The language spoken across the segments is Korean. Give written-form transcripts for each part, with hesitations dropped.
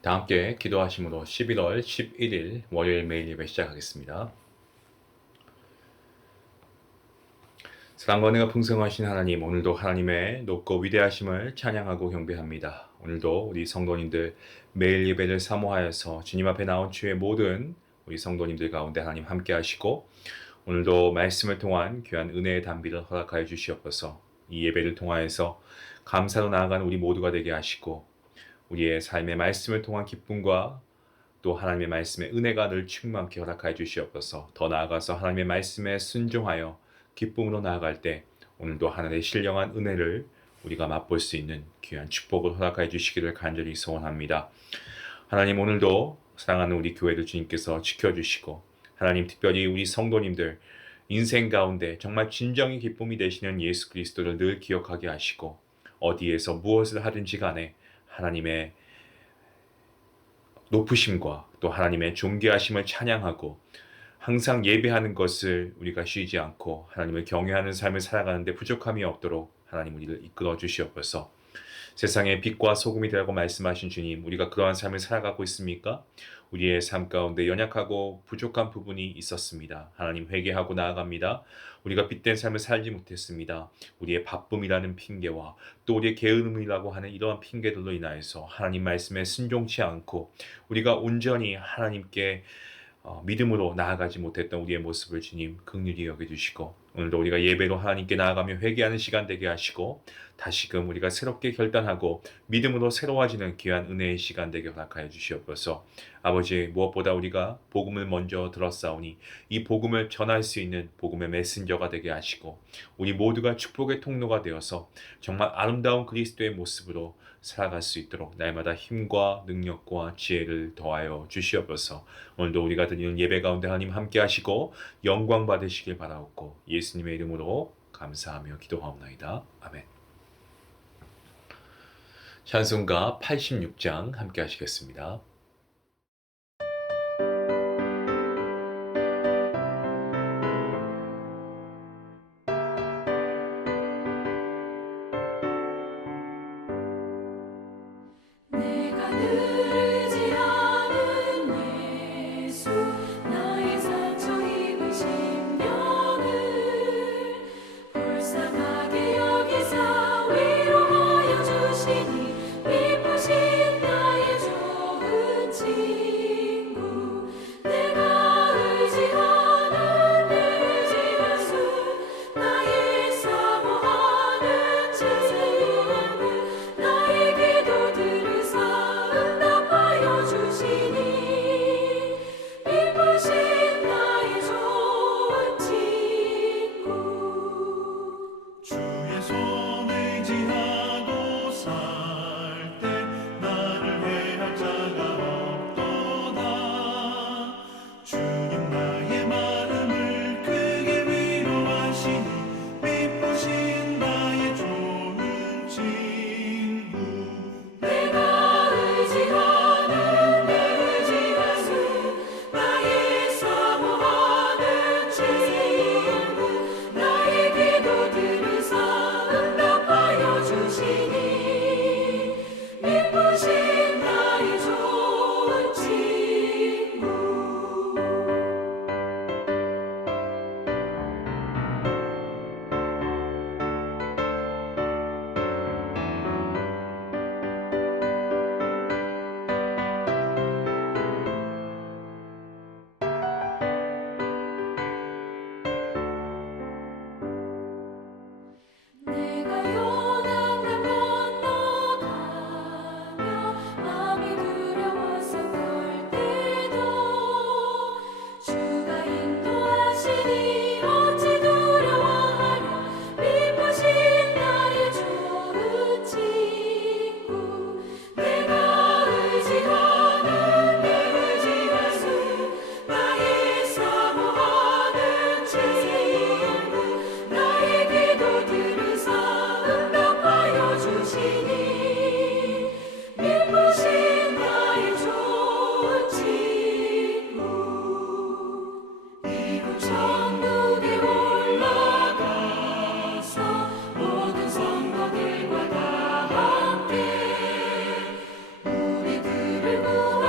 다 함께 기도하심으로 11월 11일 월요일 매일 예배 시작하겠습니다. 사랑과 은혜가 풍성하신 하나님, 오늘도 하나님의 높고 위대하심을 찬양하고 경배합니다. 오늘도 우리 성도님들 매일 예배를 사모하여서 주님 앞에 나온 주의 모든 우리 성도님들 가운데 하나님 함께 하시고, 오늘도 말씀을 통한 귀한 은혜의 단비를 허락하여 주시옵소서. 이 예배를 통하여서 감사로 나아가는 우리 모두가 되게 하시고, 우리의 삶의 말씀을 통한 기쁨과 또 하나님의 말씀의 은혜가 늘 충만케 허락하여 주시옵소서. 더 나아가서 하나님의 말씀에 순종하여 기쁨으로 나아갈 때 오늘도 하늘의 신령한 은혜를 우리가 맛볼 수 있는 귀한 축복을 허락하여 주시기를 간절히 소원합니다. 하나님, 오늘도 사랑하는 우리 교회를 주님께서 지켜주시고, 하나님 특별히 우리 성도님들 인생 가운데 정말 진정의 기쁨이 되시는 예수 그리스도를 늘 기억하게 하시고, 어디에서 무엇을 하든지 간에 하나님의 높으심과 또 하나님의 존귀하심을 찬양하고, 항상 예배하는 것을 우리가 쉬지 않고 하나님을 경외하는 삶을 살아가는데 부족함이 없도록 하나님 우리를 이끌어 주시옵소서. 세상의 빛과 소금이 되라고 말씀하신 주님, 우리가 그러한 삶을 살아가고 있습니까? 우리의 삶 가운데 연약하고 부족한 부분이 있었습니다. 하나님, 회개하고 나아갑니다. 우리가 빛된 삶을 살지 못했습니다. 우리의 바쁨이라는 핑계와 또 우리의 게으름이라고 하는 이러한 핑계들로 인하여서 하나님 말씀에 순종치 않고 우리가 온전히 하나님께 믿음으로 나아가지 못했던 우리의 모습을 주님 긍휼히 여겨주시고, 오늘도 우리가 예배로 하나님께 나아가며 회개하는 시간 되게 하시고, 다시금 우리가 새롭게 결단하고 믿음으로 새로워지는 귀한 은혜의 시간 되게 허락하여 주시옵소서. 아버지, 무엇보다 우리가 복음을 먼저 들었사오니 이 복음을 전할 수 있는 복음의 메신저가 되게 하시고, 우리 모두가 축복의 통로가 되어서 정말 아름다운 그리스도의 모습으로 살아갈 수 있도록 날마다 힘과 능력과 지혜를 더하여 주시옵소서. 오늘도 우리가 드리는 예배 가운데 하나님 함께 하시고 영광 받으시길 바라옵고, 예수님의 이름으로 감사하며 기도하옵나이다. 아멘. 찬송가 86장 함께 하시겠습니다. 내가 늘지 않은 예수 나의 상처 입은 심령을 불쌍하게 여기사 위로하여 주시니 기쁘신 나의 좋으심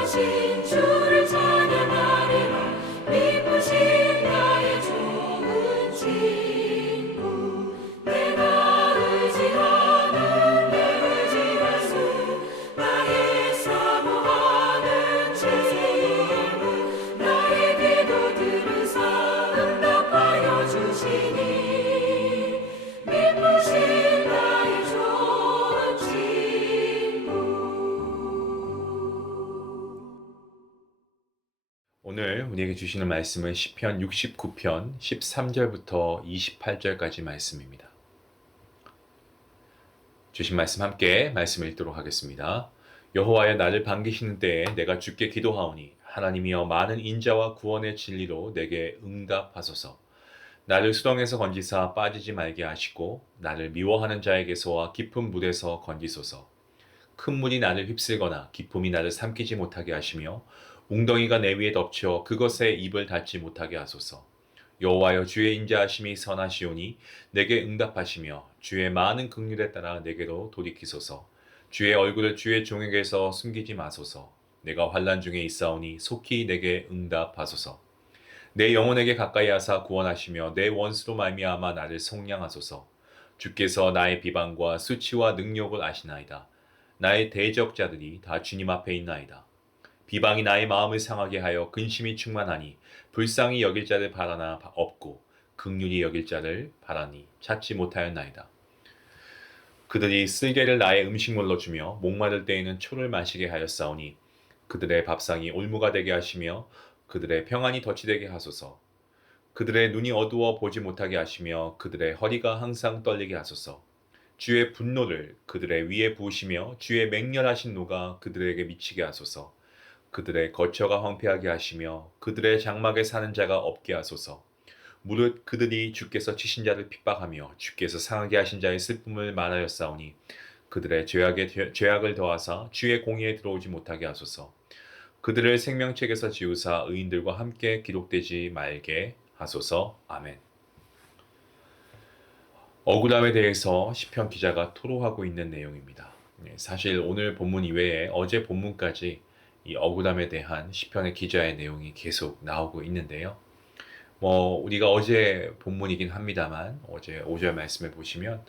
구원하신 주를 찬양하리라. 미쁘신 나의 좋은 친구, 내가 의지하는 내 의지할 수, 나의 사모하는 친구, 나의 기도 들으사 응답하여 주시니, 미쁘신 나의 좋은 친구. 오늘 우리에게 주시는 말씀은 시편 69편 13절부터 28절까지 말씀입니다. 주신 말씀 함께 말씀 읽도록 하겠습니다. 여호와여, 나를 반기시는 때에 내가 주께 기도하오니 하나님이여, 많은 인자와 구원의 진리로 내게 응답하소서. 나를 수렁에서 건지사 빠지지 말게 하시고 나를 미워하는 자에게서와 깊은 물에서 건지소서. 큰 물이 나를 휩쓸거나 깊음이 나를 삼키지 못하게 하시며 웅덩이가 내 위에 덮쳐 그것에 입을 닫지 못하게 하소서. 여호와여, 주의 인자하심이 선하시오니 내게 응답하시며 주의 많은 긍휼에 따라 내게로 돌이키소서. 주의 얼굴을 주의 종에게서 숨기지 마소서. 내가 환난 중에 있사오니 속히 내게 응답하소서. 내 영혼에게 가까이 하사 구원하시며 내 원수로 말미암아 나를 속량하소서. 주께서 나의 비방과 수치와 능력을 아시나이다. 나의 대적자들이 다 주님 앞에 있나이다. 비방이 나의 마음을 상하게 하여 근심이 충만하니 불쌍히 여길 자를 바라나 없고 긍휼히 여길 자를 바라니 찾지 못하였나이다. 그들이 쓸개를 나의 음식물로 주며 목마를 때에는 초를 마시게 하였사오니 그들의 밥상이 올무가 되게 하시며 그들의 평안이 덫이 되게 하소서. 그들의 눈이 어두워 보지 못하게 하시며 그들의 허리가 항상 떨리게 하소서. 주의 분노를 그들의 위에 부으시며 주의 맹렬하신 노가 그들에게 미치게 하소서. 그들의 거처가 황폐하게 하시며 그들의 장막에 사는 자가 없게 하소서. 무릇 그들이 주께서 치신 자를 핍박하며 주께서 상하게 하신 자의 슬픔을 말하였사오니 그들의 죄악을 더하사 주의 공의에 들어오지 못하게 하소서. 그들을 생명책에서 지우사 의인들과 함께 기록되지 말게 하소서. 아멘. 억울함에 대해서 시편 기자가 토로하고 있는 내용입니다. 사실 오늘 본문 이외에 어제 본문까지 이 억울함에 대한 시편의 기자의 내용이 계속 나오고 있는데요. 우리가 어제 본문이긴 합니다만 어제 5절 말씀을 보시면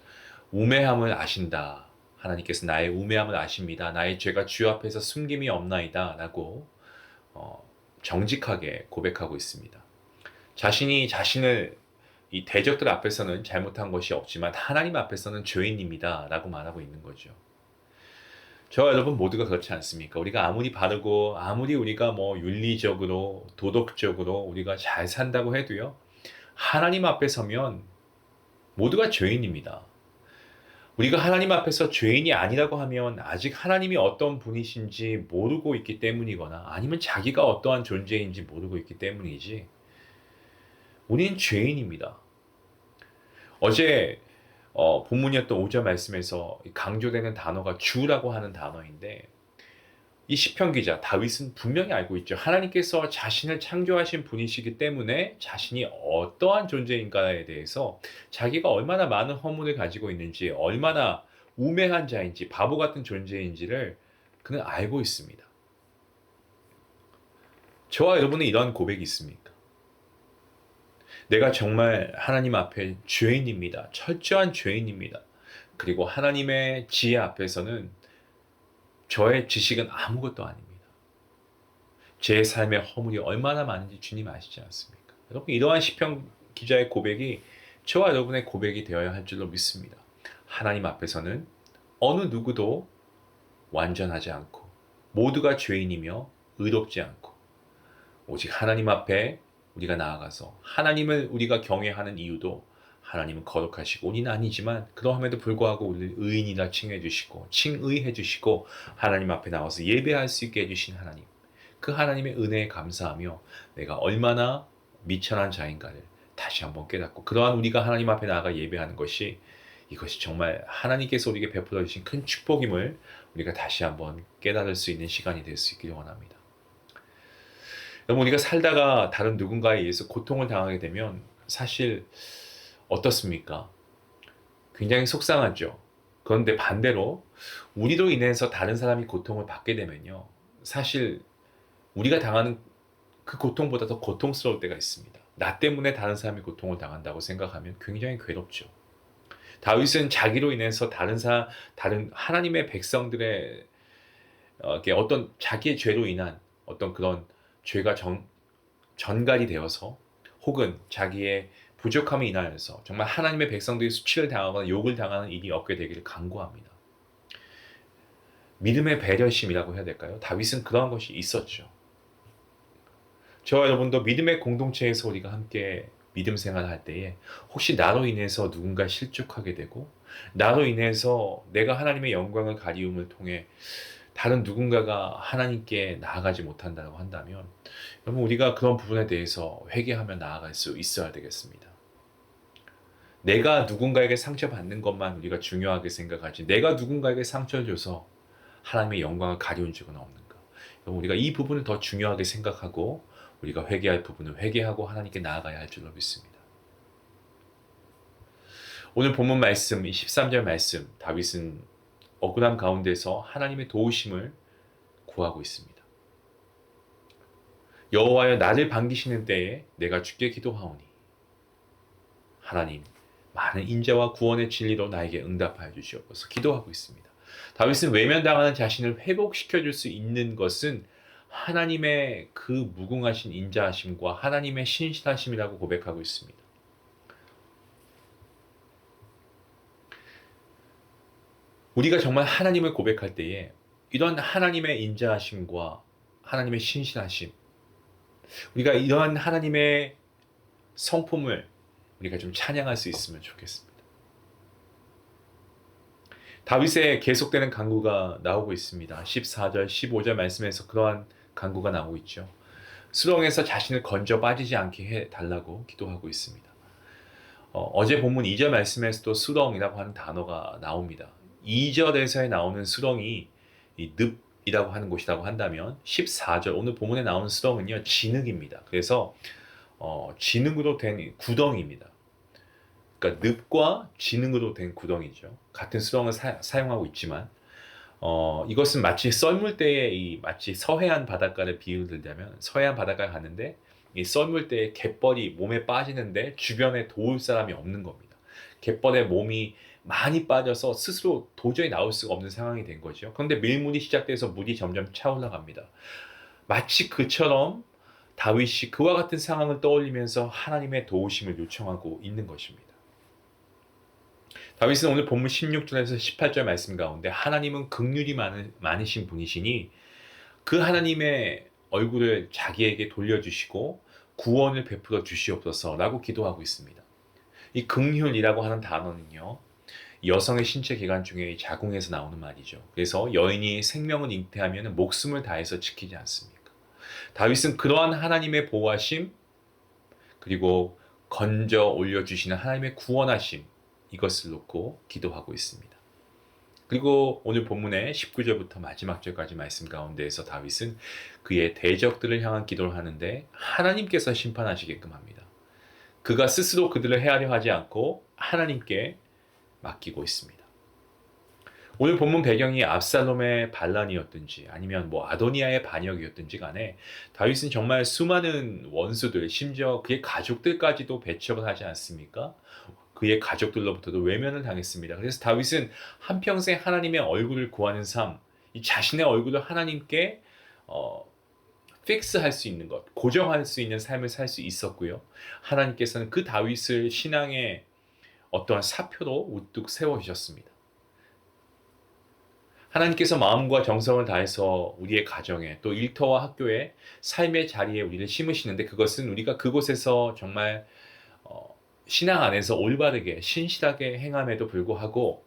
우매함을 아신다. 하나님께서 나의 우매함을 아십니다. 나의 죄가 주 앞에서 숨김이 없나이다. 라고 정직하게 고백하고 있습니다. 자신이 자신을 이 대적들 앞에서는 잘못한 것이 없지만 하나님 앞에서는 죄인입니다. 라고 말하고 있는 거죠. 저와 여러분 모두가 그렇지 않습니까? 우리가 아무리 바르고 아무리 우리가 윤리적으로 도덕적으로 우리가 잘 산다고 해도요. 하나님 앞에 서면 모두가 죄인입니다. 우리가 하나님 앞에서 죄인이 아니라고 하면 아직 하나님이 어떤 분이신지 모르고 있기 때문이거나 아니면 자기가 어떠한 존재인지 모르고 있기 때문이지 우리는 죄인입니다. 어제 본문이었던 5절 말씀에서 강조되는 단어가 주라고 하는 단어인데 이 시편 기자 다윗은 분명히 알고 있죠. 하나님께서 자신을 창조하신 분이시기 때문에 자신이 어떠한 존재인가에 대해서 자기가 얼마나 많은 허물을 가지고 있는지 얼마나 우매한 자인지 바보 같은 존재인지를 그는 알고 있습니다. 저와 여러분은 이런 고백이 있습니까? 내가 정말 하나님 앞에 죄인입니다. 철저한 죄인입니다. 그리고 하나님의 지혜 앞에서는 저의 지식은 아무것도 아닙니다. 제 삶의 허물이 얼마나 많은지 주님 아시지 않습니까? 여러분 이러한 시편 기자의 고백이 저와 여러분의 고백이 되어야 할 줄로 믿습니다. 하나님 앞에서는 어느 누구도 완전하지 않고 모두가 죄인이며 의롭지 않고 오직 하나님 앞에 우리가 나아가서 하나님을 우리가 경외하는 이유도 하나님은 거룩하시고 우리는 아니지만 그러함에도 불구하고 우리를 의인이라 칭해 주시고 칭의해 주시고 하나님 앞에 나와서 예배할 수 있게 해주신 하나님, 그 하나님의 은혜에 감사하며 내가 얼마나 미천한 자인가를 다시 한번 깨닫고 그러한 우리가 하나님 앞에 나아가 예배하는 것이 이것이 정말 하나님께서 우리에게 베풀어 주신 큰 축복임을 우리가 다시 한번 깨달을 수 있는 시간이 될 수 있기를 원합니다. 여러분 우리가 살다가 다른 누군가에 의해서 고통을 당하게 되면 사실 어떻습니까? 굉장히 속상하죠. 그런데 반대로 우리로 인해서 다른 사람이 고통을 받게 되면요. 사실 우리가 당하는 그 고통보다 더 고통스러울 때가 있습니다. 나 때문에 다른 사람이 고통을 당한다고 생각하면 굉장히 괴롭죠. 다윗은 자기로 인해서 다른 하나님의 백성들의 이렇게 어떤 자기의 죄로 인한 어떤 그런 죄가 전갈이 되어서 혹은 자기의 부족함에 인하여서 정말 하나님의 백성들이 수치를 당하거나 욕을 당하는 일이 없게 되기를 간구합니다. 믿음의 배려심이라고 해야 될까요? 다윗은 그러한 것이 있었죠. 저와 여러분도 믿음의 공동체에서 우리가 함께 믿음 생활할 때에 혹시 나로 인해서 누군가 실족하게 되고 나로 인해서 내가 하나님의 영광을 가리움을 통해 다른 누군가가 하나님께 나아가지 못한다고 한다면 여러분 우리가 그런 부분에 대해서 회개하며 나아갈 수 있어야 되겠습니다. 내가 누군가에게 상처받는 것만 우리가 중요하게 생각하지 내가 누군가에게 상처를 줘서 하나님의 영광을 가려운 적은 없는가. 여러분 우리가 이 부분을 더 중요하게 생각하고 우리가 회개할 부분을 회개하고 하나님께 나아가야 할 줄로 믿습니다. 오늘 본문 말씀, 이 13절 말씀, 다윗은 억울함 가운데서 하나님의 도우심을 구하고 있습니다. 여호와여 나를 반기시는 때에 내가 주께 기도하오니 하나님 많은 인자와 구원의 진리로 나에게 응답하여 주시옵소서 기도하고 있습니다. 다윗은 외면당하는 자신을 회복시켜 줄 수 있는 것은 하나님의 그 무궁하신 인자하심과 하나님의 신실하심이라고 고백하고 있습니다. 우리가 정말 하나님을 고백할 때에 이런 하나님의 인자하심과 하나님의 신실하심, 우리가 이러한 하나님의 성품을 우리가 좀 찬양할 수 있으면 좋겠습니다. 다윗의 계속되는 간구가 나오고 있습니다. 14절, 15절 말씀에서 그러한 간구가 나오고 있죠. 수렁에서 자신을 건져 빠지지 않게 해달라고 기도하고 있습니다. 어제 본문 2절 말씀에서도 수렁이라고 하는 단어가 나옵니다. 2절에서 나오는 수렁이 이 늪이라고 하는 곳이라고 한다면 14절 오늘 본문에 나오는 수렁은요 진흙입니다. 그래서 진흙으로 된 구덩이입니다. 그러니까 늪과 진흙으로 된 구덩이죠. 같은 수렁을 사용하고 있지만 이것은 마치 썰물 때에 마치 서해안 바닷가를 비유를 들자면 서해안 바닷가에 갔는데 이 썰물 때에 갯벌이 몸에 빠지는데 주변에 도울 사람이 없는 겁니다. 갯벌에 몸이 많이 빠져서 스스로 도저히 나올 수가 없는 상황이 된 거죠. 그런데 밀물이 시작돼서 물이 점점 차올라갑니다. 마치 그처럼 다윗이 그와 같은 상황을 떠올리면서 하나님의 도우심을 요청하고 있는 것입니다. 다윗은 오늘 본문 16절에서 18절 말씀 가운데 하나님은 긍휼이 많으신 분이시니 그 하나님의 얼굴을 자기에게 돌려주시고 구원을 베풀어 주시옵소서라고 기도하고 있습니다. 이 긍휼이라고 하는 단어는요. 여성의 신체 기관 중에 자궁에서 나오는 말이죠. 그래서 여인이 생명을 잉태하면 목숨을 다해서 지키지 않습니까? 다윗은 그러한 하나님의 보호하심 그리고 건져 올려주시는 하나님의 구원하심 이것을 놓고 기도하고 있습니다. 그리고 오늘 본문의 19절부터 마지막 절까지 말씀 가운데에서 다윗은 그의 대적들을 향한 기도를 하는데 하나님께서 심판하시게끔 합니다. 그가 스스로 그들을 헤아려 하지 않고 하나님께 맡기고 있습니다. 오늘 본문 배경이 압살롬의 반란이었든지 아니면 아도니아의 반역이었든지 간에 다윗은 정말 수많은 원수들 심지어 그의 가족들까지도 배척을 하지 않습니까? 그의 가족들로부터도 외면을 당했습니다. 그래서 다윗은 한평생 하나님의 얼굴을 구하는 삶, 이 자신의 얼굴을 하나님께 픽스할 수 있는 것, 고정할 수 있는 삶을 살 수 있었고요. 하나님께서는 그 다윗을 신앙의 어떠한 사표로 우뚝 세워주셨습니다. 하나님께서 마음과 정성을 다해서 우리의 가정에 또 일터와 학교에 삶의 자리에 우리를 심으시는데 그것은 우리가 그곳에서 정말 신앙 안에서 올바르게 신실하게 행함에도 불구하고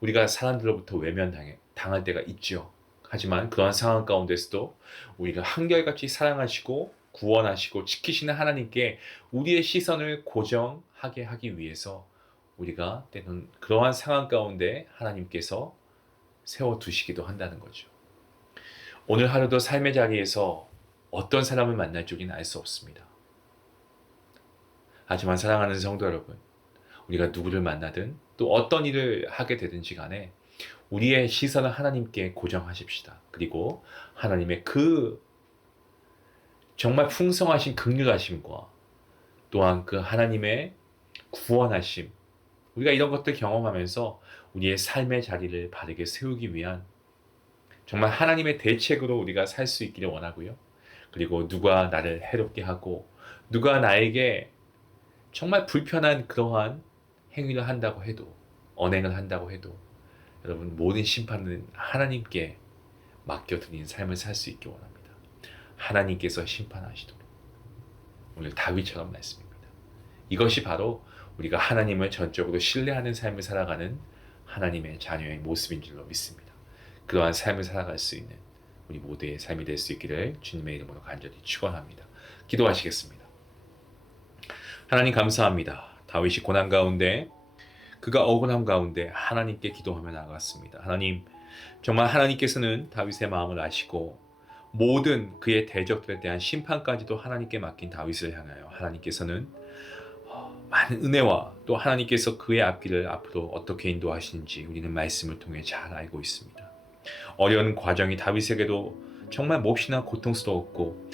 우리가 사람들로부터 외면당할 때가 있죠. 하지만 그러한 상황 가운데서도 우리가 한결같이 사랑하시고 구원하시고 지키시는 하나님께 우리의 시선을 고정하게 하기 위해서 우리가 때는 그러한 상황 가운데 하나님께서 세워두시기도 한다는 거죠. 오늘 하루도 삶의 자리에서 어떤 사람을 만날지 우리는 알 수 없습니다. 하지만 사랑하는 성도 여러분, 우리가 누구를 만나든 또 어떤 일을 하게 되든지 간에 우리의 시선을 하나님께 고정하십시다. 그리고 하나님의 그 정말 풍성하신 긍휼하심과 또한 그 하나님의 구원하심, 우리가 이런 것들 경험하면서 우리의 삶의 자리를 바르게 세우기 위한 정말 하나님의 대책으로 우리가 살 수 있기를 원하고요. 그리고 누가 나를 해롭게 하고 누가 나에게 정말 불편한 그러한 행위를 한다고 해도, 언행을 한다고 해도 여러분, 모든 심판은 하나님께 맡겨드린 삶을 살 수 있기 원합니다. 하나님께서 심판하시도록. 오늘 다윗처럼 말씀입니다. 이것이 바로 우리가 하나님을 전적으로 신뢰하는 삶을 살아가는 하나님의 자녀의 모습인 줄로 믿습니다. 그러한 삶을 살아갈 수 있는 우리 모두의 삶이 될 수 있기를 주님의 이름으로 간절히 축원합니다. 기도하시겠습니다. 하나님 감사합니다. 다윗이 고난 가운데, 그가 억울함 가운데 하나님께 기도하며 나아갔습니다. 하나님, 정말 하나님께서는 다윗의 마음을 아시고 모든 그의 대적들에 대한 심판까지도 하나님께 맡긴 다윗을 향하여 하나님께서는 많은 은혜와 또 하나님께서 그의 앞길을 앞으로 어떻게 인도하시는지 우리는 말씀을 통해 잘 알고 있습니다. 어려운 과정이 다윗에게도 정말 몹시나 고통스러웠고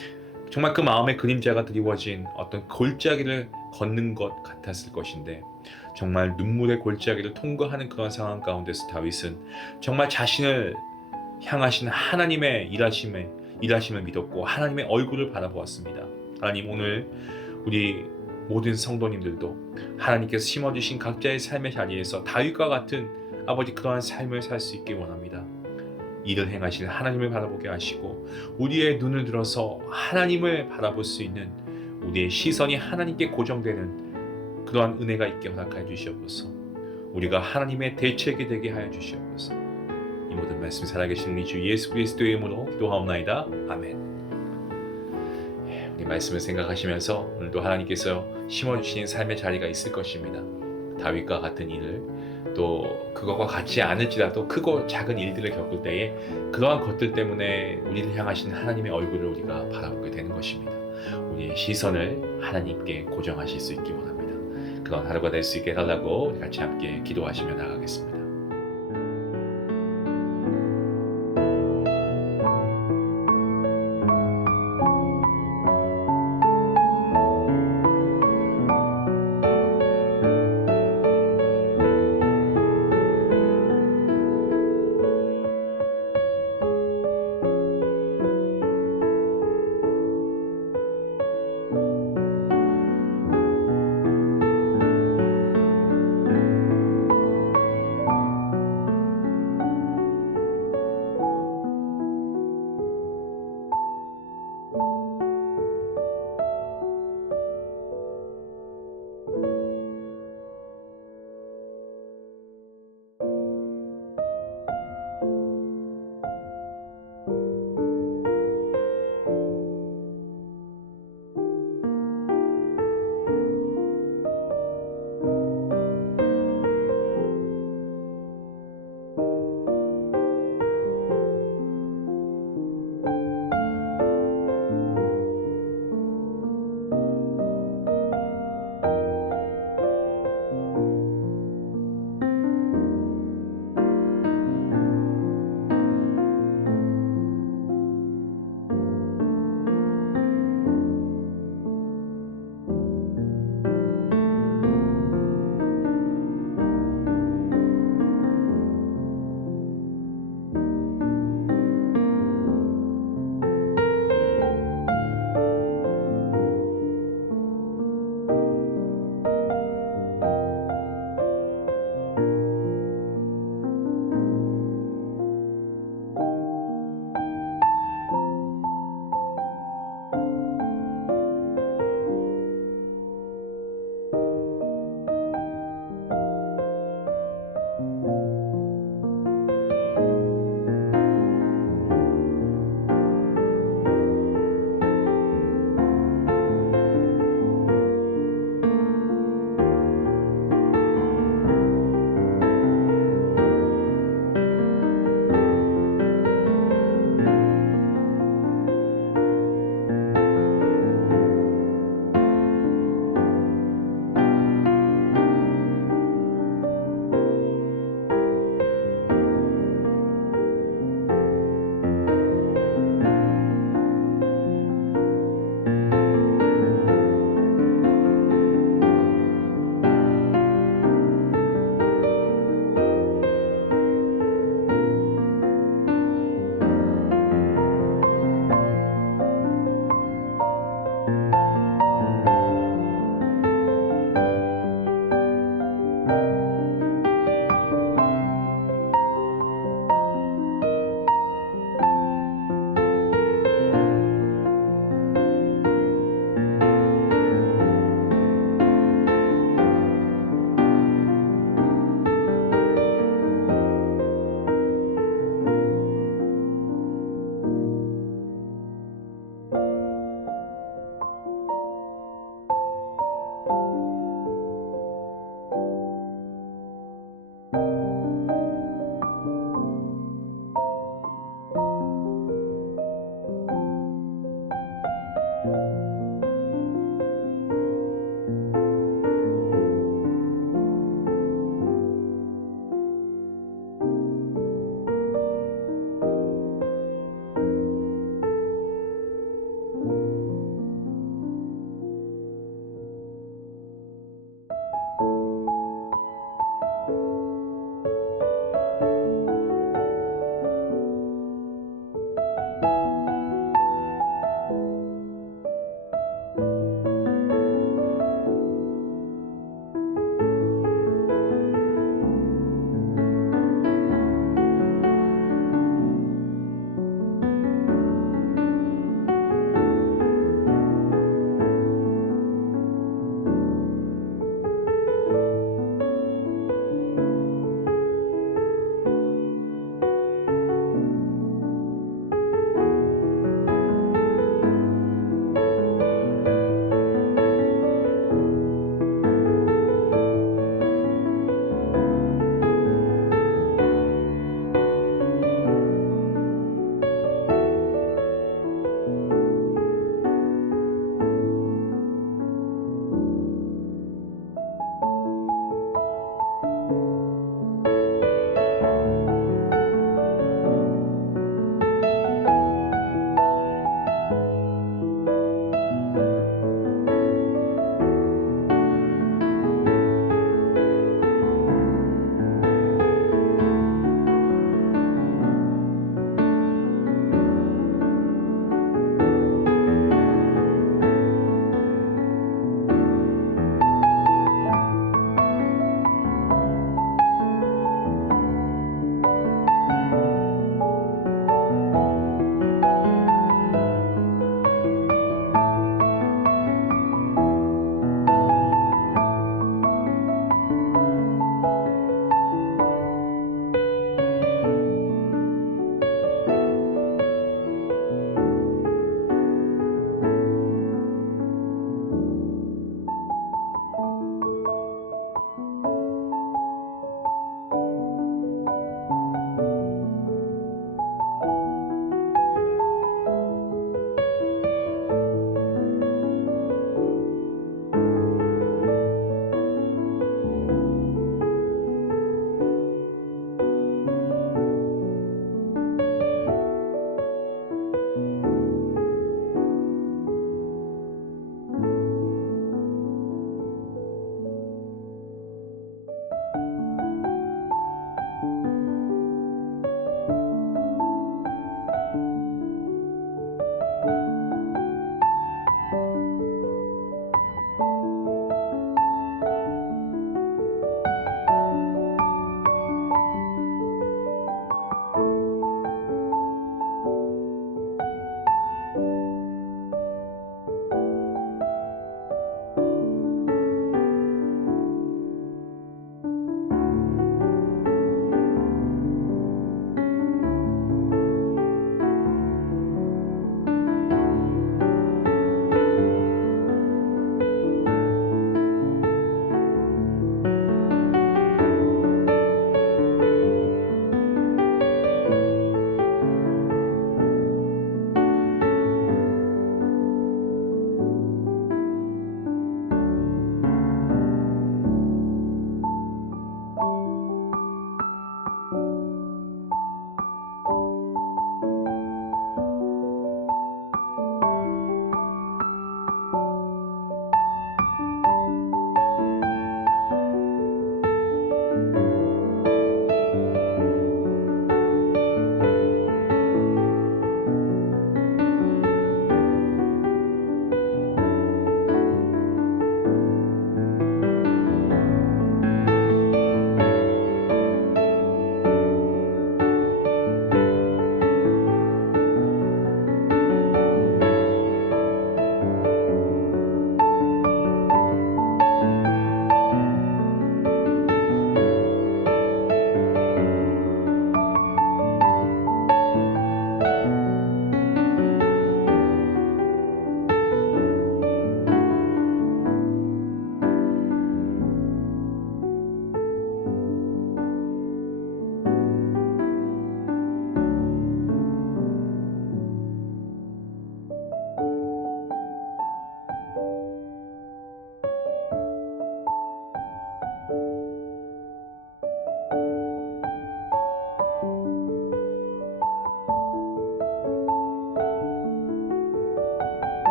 정말 그 마음의 그림자가 드리워진 어떤 골짜기를 걷는 것 같았을 것인데, 정말 눈물의 골짜기를 통과하는 그런 상황 가운데서 다윗은 정말 자신을 향하신 하나님의 일하심을 믿었고 하나님의 얼굴을 바라보았습니다. 하나님, 오늘 우리 모든 성도님들도 하나님께서 심어주신 각자의 삶의 자리에서 다윗과 같은 아버지 그러한 삶을 살 수 있길 원합니다. 일을 행하실 하나님을 바라보게 하시고 우리의 눈을 들어서 하나님을 바라볼 수 있는 우리의 시선이 하나님께 고정되는 그러한 은혜가 있게 허락하여 주시옵소서. 우리가 하나님의 대책이 되게 하여 주시옵소서. 이 모든 말씀 살아계신 우리 주 예수 그리스도의 이름으로 기도하옵나이다. 아멘. 우리 말씀을 생각하시면서 오늘도 하나님께서 심어주신 삶의 자리가 있을 것입니다. 다윗과 같은 일을, 또 그것과 같지 않을지라도 크고 작은 일들을 겪을 때에 그러한 것들 때문에 우리를 향하신 하나님의 얼굴을 우리가 바라보게 되는 것입니다. 우리의 시선을 하나님께 고정하실 수 있기 원합니다. 그런 하루가 될 수 있게 해달라고 우리 같이 함께 기도하시며 나가겠습니다.